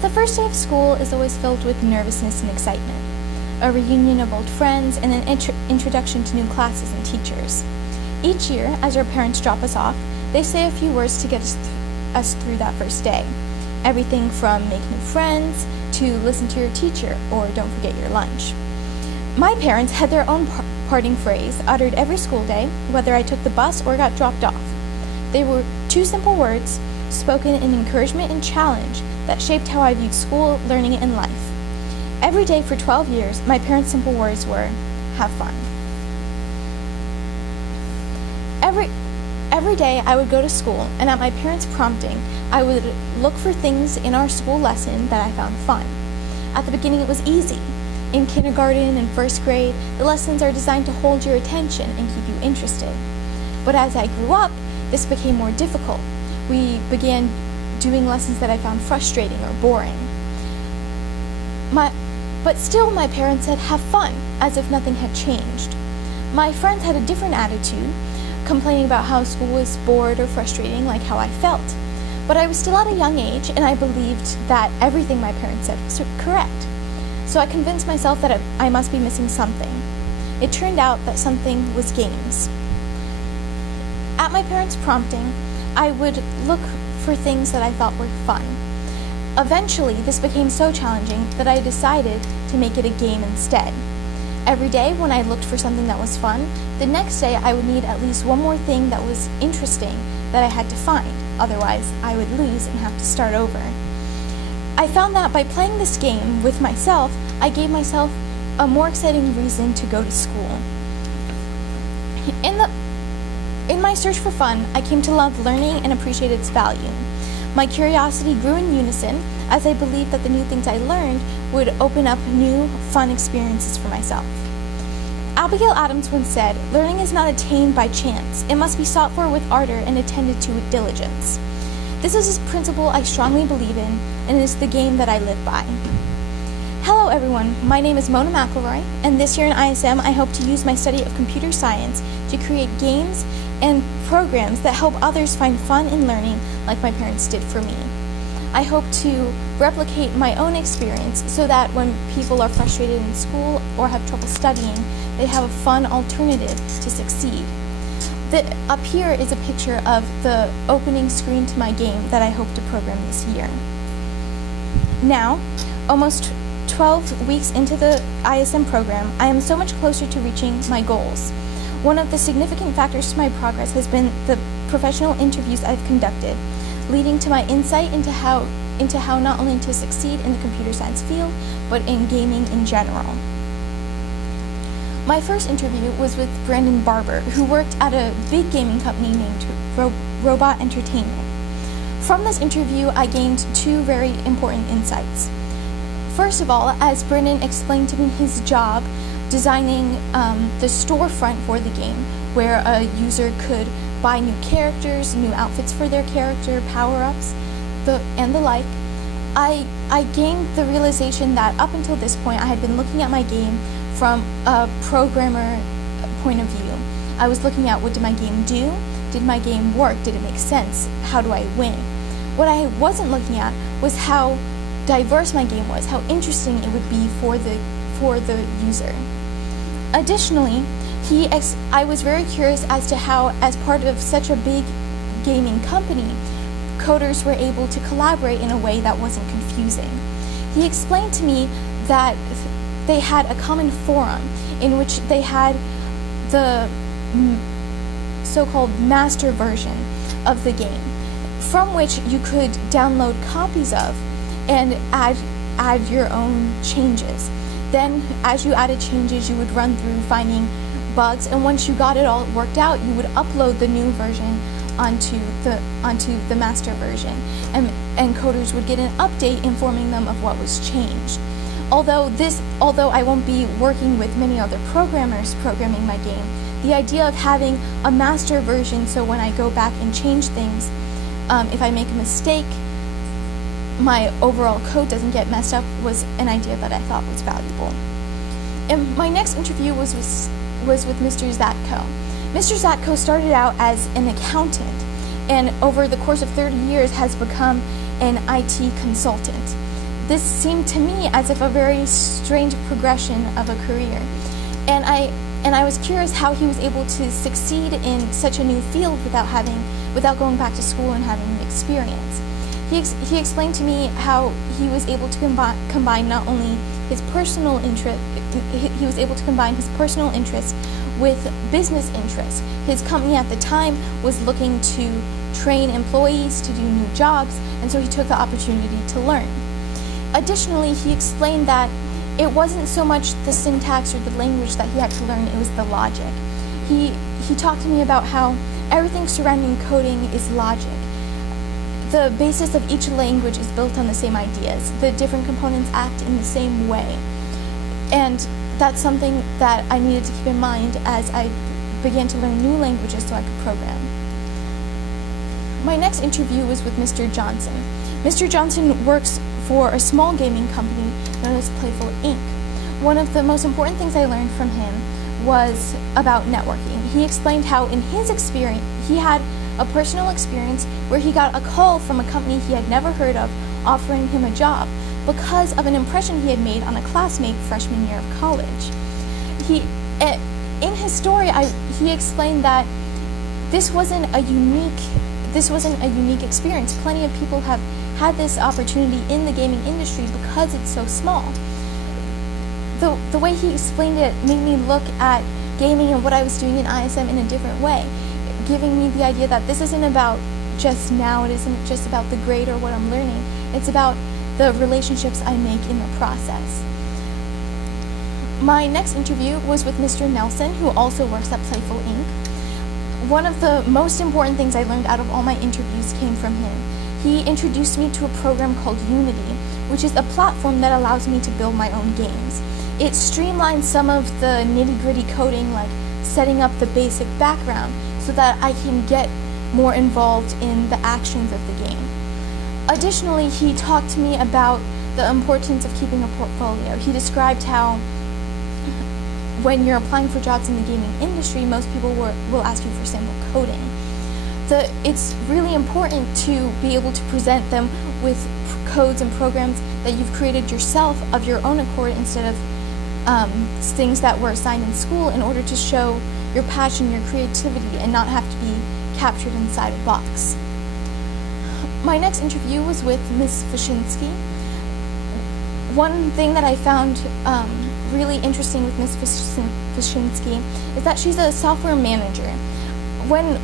The first day of school is always filled with nervousness and excitement, a reunion of old friends, and an introduction to new classes and teachers. Each year, as our parents drop us off, they say a few words to get us through that first day. Everything from make new friends to listen to your teacher or don't forget your lunch. My parents had their own parting phrase uttered every school day, whether I took the bus or got dropped off. They were two simple words, spoken in encouragement and challenge, that shaped how I viewed school, learning, and life. Every day for 12 years, my parents' simple words were, have fun. Every day I would go to school, and at my parents' prompting, I would look for things in our school lesson that I found fun. At the beginning, it was easy. In kindergarten and first grade, the lessons are designed to hold your attention and keep you interested. But as I grew up, this became more difficult. We began doing lessons that I found frustrating or boring. But still, my parents said, have fun, as if nothing had changed. My friends had a different attitude, complaining about how school was bored or frustrating, like how I felt. But I was still at a young age, and I believed that everything my parents said was correct. So I convinced myself that I must be missing something. It turned out that something was games. At my parents' prompting, I would look for things that I thought were fun. Eventually, this became so challenging that I decided to make it a game instead. Every day when I looked for something that was fun, the next day I would need at least one more thing that was interesting that I had to find. Otherwise, I would lose and have to start over. I found that by playing this game with myself, I gave myself a more exciting reason to go to school. In my search for fun, I came to love learning and appreciate its value. My curiosity grew in unison as I believed that the new things I learned would open up new, fun experiences for myself. Abigail Adams once said, "Learning is not attained by chance. It must be sought for with ardor and attended to with diligence." This is a principle I strongly believe in, and it is the game that I live by. Hello everyone, my name is Mona McElroy, and this year in ISM I hope to use my study of computer science to create games and programs that help others find fun in learning like my parents did for me. I hope to replicate my own experience so that when people are frustrated in school or have trouble studying, they have a fun alternative to succeed. Up here is a picture of the opening screen to my game that I hope to program this year. Now, almost 12 weeks into the ISM program, I am so much closer to reaching my goals. One of the significant factors to my progress has been the professional interviews I've conducted, leading to my insight into how not only to succeed in the computer science field, but in gaming in general. My first interview was with Brandon Barber, who worked at a big gaming company named Robot Entertainment. From this interview, I gained two very important insights. First of all, as Brandon explained to me his job designing the storefront for the game, where a user could buy new characters, new outfits for their character, power-ups, and the like, I gained the realization that up until this point I had been looking at my game from a programmer point of view. I was looking at, what did my game do? Did my game work? Did it make sense? How do I win? What I wasn't looking at was how diverse my game was, how interesting it would be for the user. Additionally, I was very curious as to how, as part of such a big gaming company, coders were able to collaborate in a way that wasn't confusing. He explained to me that they had a common forum in which they had the so-called master version of the game, from which you could download copies of and add your own changes. Then, as you added changes, you would run through finding bugs, and once you got it all worked out, you would upload the new version onto the master version, and coders would get an update informing them of what was changed. Although I won't be working with many other programmers programming my game, the idea of having a master version so when I go back and change things, if I make a mistake, my overall code doesn't get messed up was an idea that I thought was valuable. And my next interview was with Mr. Zatko. Mr. Zatko started out as an accountant and over the course of 30 years has become an IT consultant. this seemed to me as if a very strange progression of a career. And I was curious how he was able to succeed in such a new field without going back to school and having the experience. He explained to me how he was able to combine not only his personal interest, he was able to combine his personal interests with business interests. His company at the time was looking to train employees to do new jobs, and so he took the opportunity to learn. Additionally, he explained that it wasn't so much the syntax or the language that he had to learn, it was the logic. He talked to me about how everything surrounding coding is logic. The basis of each language is built on the same ideas. The different components act in the same way. And that's something that I needed to keep in mind as I began to learn new languages so I could program. My next interview was with Mr. Johnson. Mr. Johnson works for a small gaming company known as Playful Inc. One of the most important things I learned from him was about networking. He explained how in his experience, he had a personal experience where he got a call from a company he had never heard of offering him a job because of an impression he had made on a classmate freshman year of college. In his story, he explained that this wasn't a unique experience. Plenty of people have had this opportunity in the gaming industry because it's so small. The way he explained it made me look at gaming and what I was doing in ISM in a different way, giving me the idea that this isn't about just now, it isn't just about the grade or what I'm learning, it's about the relationships I make in the process. My next interview was with Mr. Nelson, who also works at Playful Inc. One of the most important things I learned out of all my interviews came from him. He introduced me to a program called Unity, which is a platform that allows me to build my own games. It streamlines some of the nitty-gritty coding, like setting up the basic background, so that I can get more involved in the actions of the game. Additionally, he talked to me about the importance of keeping a portfolio. He described how when you're applying for jobs in the gaming industry, most people will ask you for sample coding. It's really important to be able to present them with codes and programs that you've created yourself of your own accord instead of things that were assigned in school, in order to show your passion, your creativity, and not have to be captured inside a box. My next interview was with Ms. Wyszynski. One thing that I found really interesting with Ms. Wyszynski is that she's a software manager. When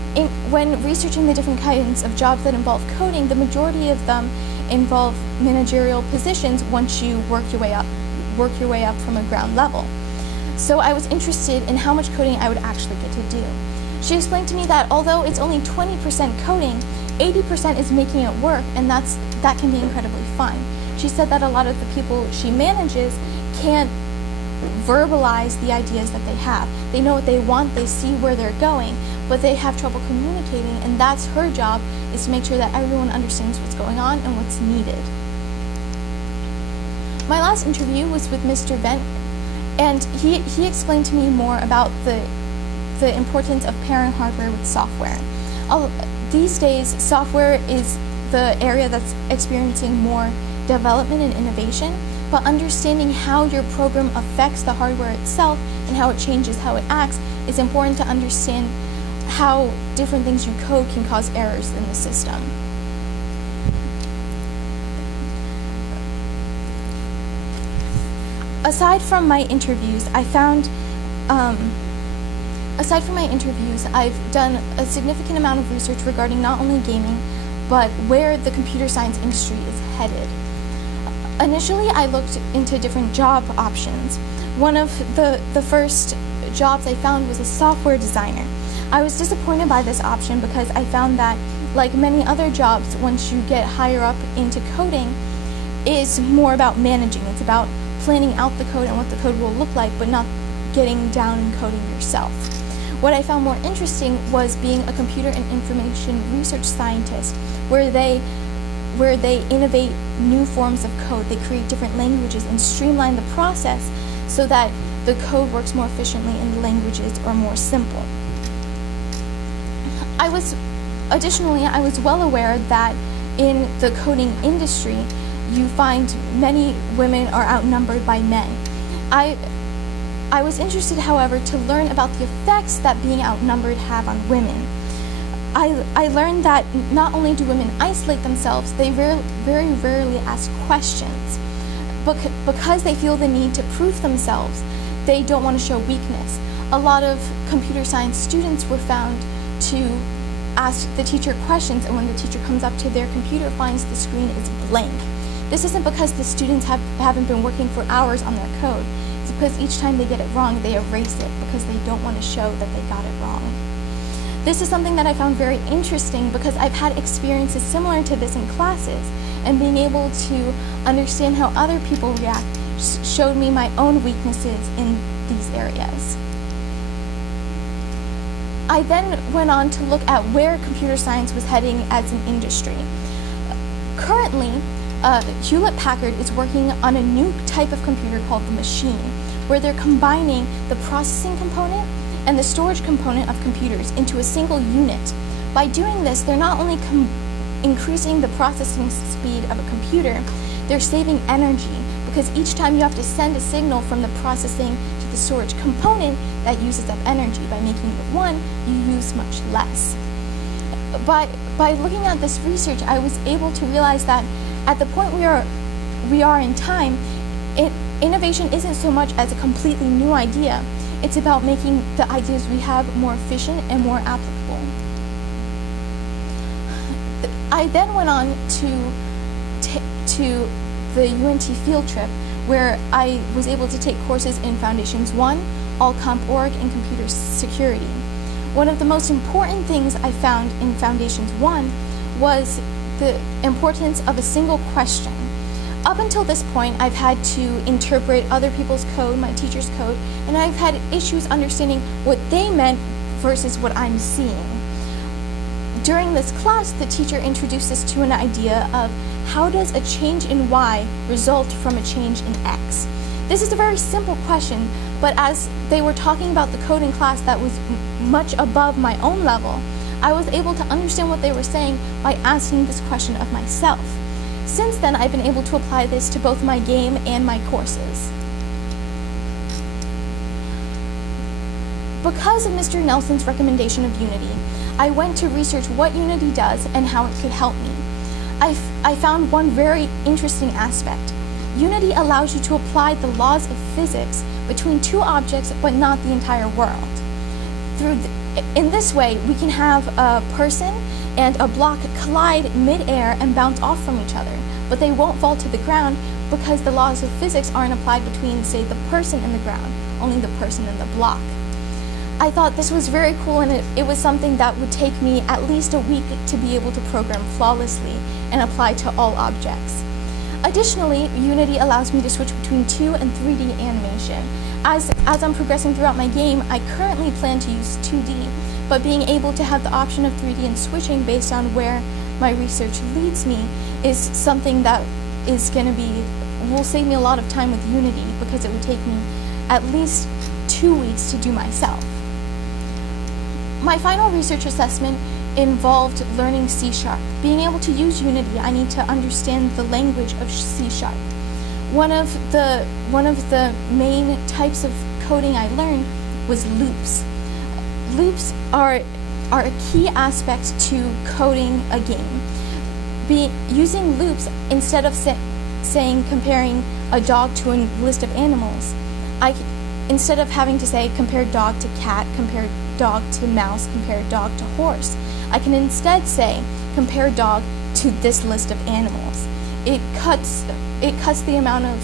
researching the different kinds of jobs that involve coding, the majority of them involve managerial positions once you work your way up from a ground level. So I was interested in how much coding I would actually get to do. She explained to me that although it's only 20% coding, 80% is making it work, and that can be incredibly fun. She said that a lot of the people she manages can't verbalize the ideas that they have. They know what they want, they see where they're going, but they have trouble communicating, and that's her job, is to make sure that everyone understands what's going on and what's needed. My last interview was with Mr. Bent, and he explained to me more about the importance of pairing hardware with software. These days, software is the area that's experiencing more development and innovation, but understanding how your program affects the hardware itself and how it changes how it acts is important to understand how different things you code can cause errors in the system. Aside from my interviews, I've done a significant amount of research regarding not only gaming, but where the computer science industry is headed. Initially, I looked into different job options. One of the first jobs I found was a software designer. I was disappointed by this option because I found that, like many other jobs, once you get higher up into coding, is more about managing. It's about planning out the code and what the code will look like, but not getting down and coding yourself. What I found more interesting was being a computer and information research scientist, where they innovate new forms of code. They create different languages and streamline the process so that the code works more efficiently and the languages are more simple. Additionally, I was well aware that in the coding industry, you find many women are outnumbered by men. I was interested, however, to learn about the effects that being outnumbered have on women. I learned that not only do women isolate themselves, they very rarely ask questions. Because they feel the need to prove themselves, they don't want to show weakness. A lot of computer science students were found to ask the teacher questions, and when the teacher comes up to their computer, finds the screen is blank. This isn't because the students haven't been working for hours on their code. It's because each time they get it wrong, they erase it because they don't want to show that they got it wrong. This is something that I found very interesting because I've had experiences similar to this in classes, and being able to understand how other people react showed me my own weaknesses in these areas. I then went on to look at where computer science was heading as an industry. Currently, Hewlett-Packard is working on a new type of computer called the machine, where they're combining the processing component and the storage component of computers into a single unit. By doing this, they're not only increasing the processing speed of a computer, they're saving energy, because each time you have to send a signal from the processing to the storage component, that uses up energy. By making it one, you use much less. By looking at this research, I was able to realize that at the point we are in time, innovation isn't so much as a completely new idea. It's about making the ideas we have more efficient and more applicable. I then went on to the UNT field trip, where I was able to take courses in Foundations 1, All-Comp.Org, and Computer Security. One of the most important things I found in Foundations 1 was the importance of a single question. Up until this point, I've had to interpret other people's code, my teacher's code, and I've had issues understanding what they meant versus what I'm seeing. During this class, the teacher introduced us to an idea of how does a change in Y result from a change in X? This is a very simple question, but as they were talking about the code in class that was much above my own level, I was able to understand what they were saying by asking this question of myself. Since then, I've been able to apply this to both my game and my courses. Because of Mr. Nelson's recommendation of Unity, I went to research what Unity does and how it could help me. I found one very interesting aspect. Unity allows you to apply the laws of physics between two objects, but not the entire world. In this way, we can have a person and a block collide mid-air and bounce off from each other, but they won't fall to the ground because the laws of physics aren't applied between, say, the person and the ground, only the person and the block. I thought this was very cool, and it was something that would take me at least a week to be able to program flawlessly and apply to all objects. Additionally, Unity allows me to switch between 2 and 3D animation. As I'm progressing throughout my game, I currently plan to use 2D, but being able to have the option of 3D and switching based on where my research leads me is something that will save me a lot of time with Unity, because it would take me at least 2 weeks to do myself. My final research assessment involved learning C#. Being able to use Unity, I need to understand the language of C#. One of the main types of coding I learned was loops. Loops are a key aspect to coding a game. Using loops, instead of comparing a dog to a list of animals, instead of having to say compare dog to cat, compare dog to mouse, compare dog to horse, I can instead say compare dog to this list of animals. It cuts the amount of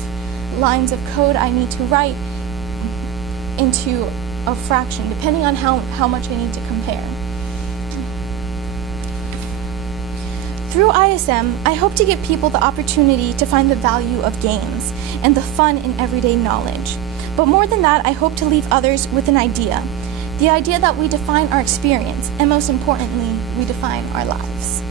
lines of code I need to write into a fraction, depending on how much I need to compare. Through ISM, I hope to give people the opportunity to find the value of games and the fun in everyday knowledge. But more than that, I hope to leave others with an idea. The idea that we define our experience, and most importantly, we define our lives.